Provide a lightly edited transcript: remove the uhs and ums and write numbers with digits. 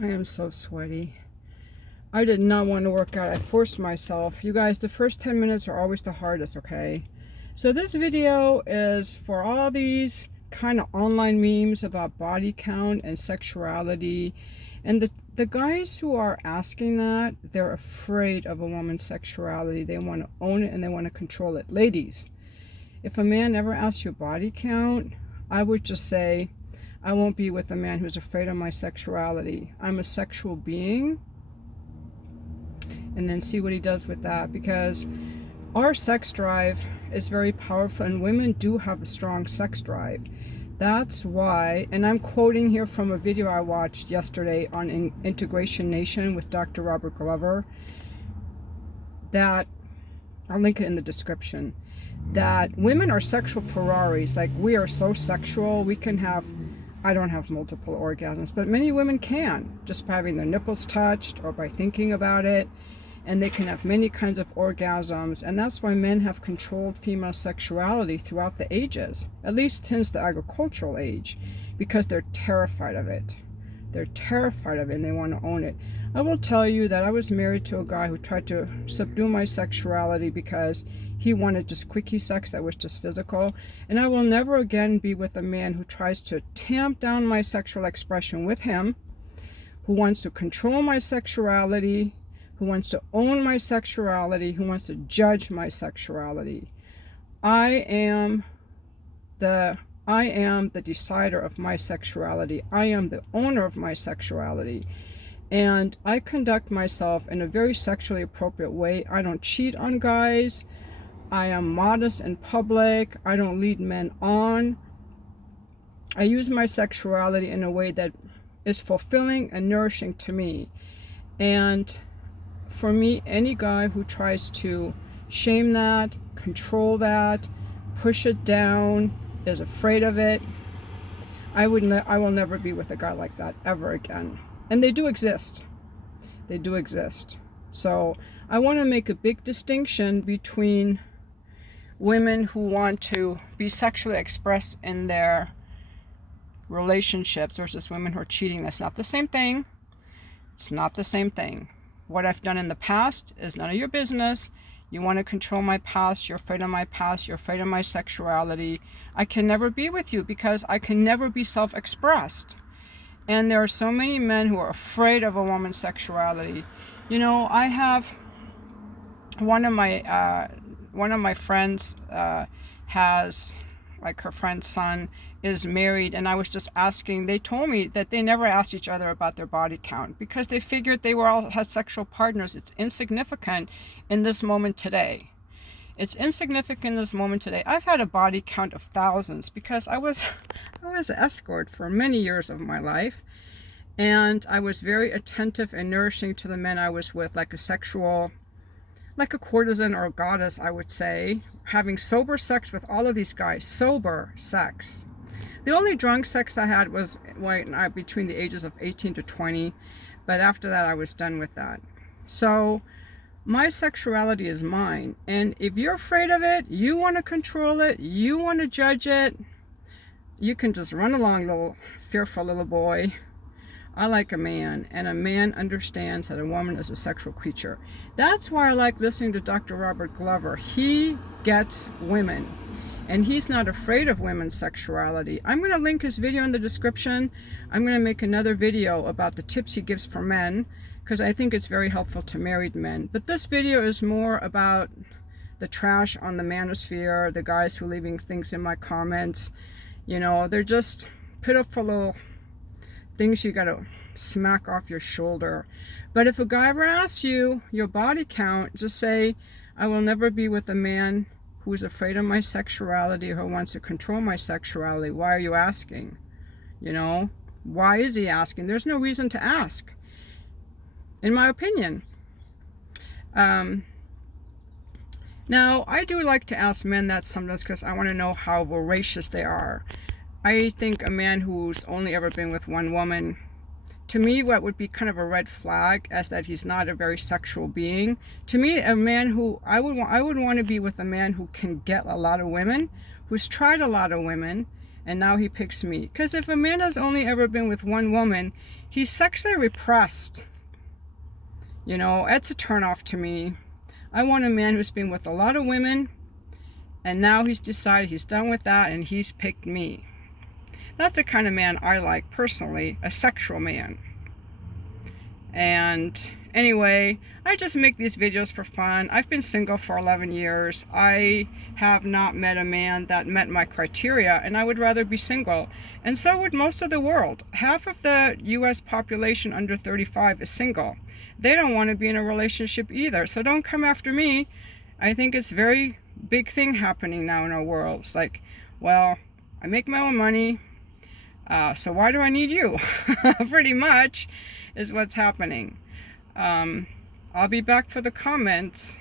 I am so sweaty. I did not want to work out. I forced myself. You guys, the first 10 minutes are always the hardest, okay? So this video is for all these kind of online memes about body count and sexuality. And the guys who are asking that, they're afraid of a woman's sexuality. They want to own it and they want to control it. Ladies, if a man ever asks you body count, I would just say, I won't be with a man who's afraid of my sexuality. I'm a sexual being. And then see what he does with that, because our sex drive is very powerful and women do have a strong sex drive. That's why, and I'm quoting here from a video I watched yesterday on Integration Nation with Dr. Robert Glover, that I'll link it in the description, that women are sexual Ferraris. Like, we are so sexual, we can have, I don't have multiple orgasms, but many women can, just by having their nipples touched or by thinking about it. And they can have many kinds of orgasms. And that's why men have controlled female sexuality throughout the ages, at least since the agricultural age, because they're terrified of it. They're terrified of it and they want to own it. I will tell you that I was married to a guy who tried to subdue my sexuality because he wanted just quickie sex that was just physical. And I will never again be with a man who tries to tamp down my sexual expression with him, who wants to control my sexuality, who wants to own my sexuality, who wants to judge my sexuality. I am the decider of my sexuality. I am the owner of my sexuality. And I conduct myself in a very sexually appropriate way. I don't cheat on guys. I am modest in public. I don't lead men on. I use my sexuality in a way that is fulfilling and nourishing to me. And for me, any guy who tries to shame that, control that, push it down, is afraid of it, I will never be with a guy like that ever again. And they do exist. They do exist. So I want to make a big distinction between women who want to be sexually expressed in their relationships versus women who are cheating. That's not the same thing. It's not the same thing. What I've done in the past is none of your business. You want to control my past. You're afraid of my past. You're afraid of my sexuality. I can never be with you because I can never be self-expressed. And there are so many men who are afraid of a woman's sexuality. You know, I have one of my friends has, like, her friend's son is married, and I was just asking, they told me that they never asked each other about their body count because they figured they were all had sexual partners. It's insignificant in this moment today. It's insignificant in this moment today. I've had a body count of thousands because I was an escort for many years of my life, and I was very attentive and nourishing to the men I was with, like a courtesan or a goddess, I would say, having sober sex with all of these guys. Sober sex. The only drunk sex I had was between the ages of 18 to 20, but after that I was done with that. So my sexuality is mine, and if you're afraid of it, you want to control it, you want to judge it, you can just run along, little fearful little boy. I like a man, and a man understands that a woman is a sexual creature. That's why I like listening to Dr. Robert Glover. He gets women, and he's not afraid of women's sexuality. I'm going to link his video in the description. I'm going to make another video about the tips he gives for men, because I think it's very helpful to married men. But this video is more about the trash on the manosphere, the guys who are leaving things in my comments. You know, they're just pitiful little things you gotta smack off your shoulder. But if a guy ever asks you your body count, just say, I will never be with a man who's afraid of my sexuality or who wants to control my sexuality. Why are you asking? You know, why is he asking? There's no reason to ask, in my opinion. Now, I do like to ask men that sometimes because I want to know how voracious they are. I think a man who's only ever been with one woman, to me, what would be kind of a red flag as that he's not a very sexual being. To me, a man who I would want to be with a man who can get a lot of women, who's tried a lot of women, and now he picks me. Because if a man has only ever been with one woman, He's sexually repressed. You know, it's a turnoff to me. I want a man who's been with a lot of women, and now he's decided he's done with that and he's picked me. That's the kind of man I like personally, a sexual man. And anyway, I just make these videos for fun. I've been single for 11 years. I have not met a man that met my criteria, and I would rather be single. And so would most of the world. Half of the US population under 35 is single. They don't want to be in a relationship either, so don't come after me. I think it's a very big thing happening now in our world. It's like, well, I make my own money, so why do I need you? Pretty much is what's happening. I'll be back for the comments.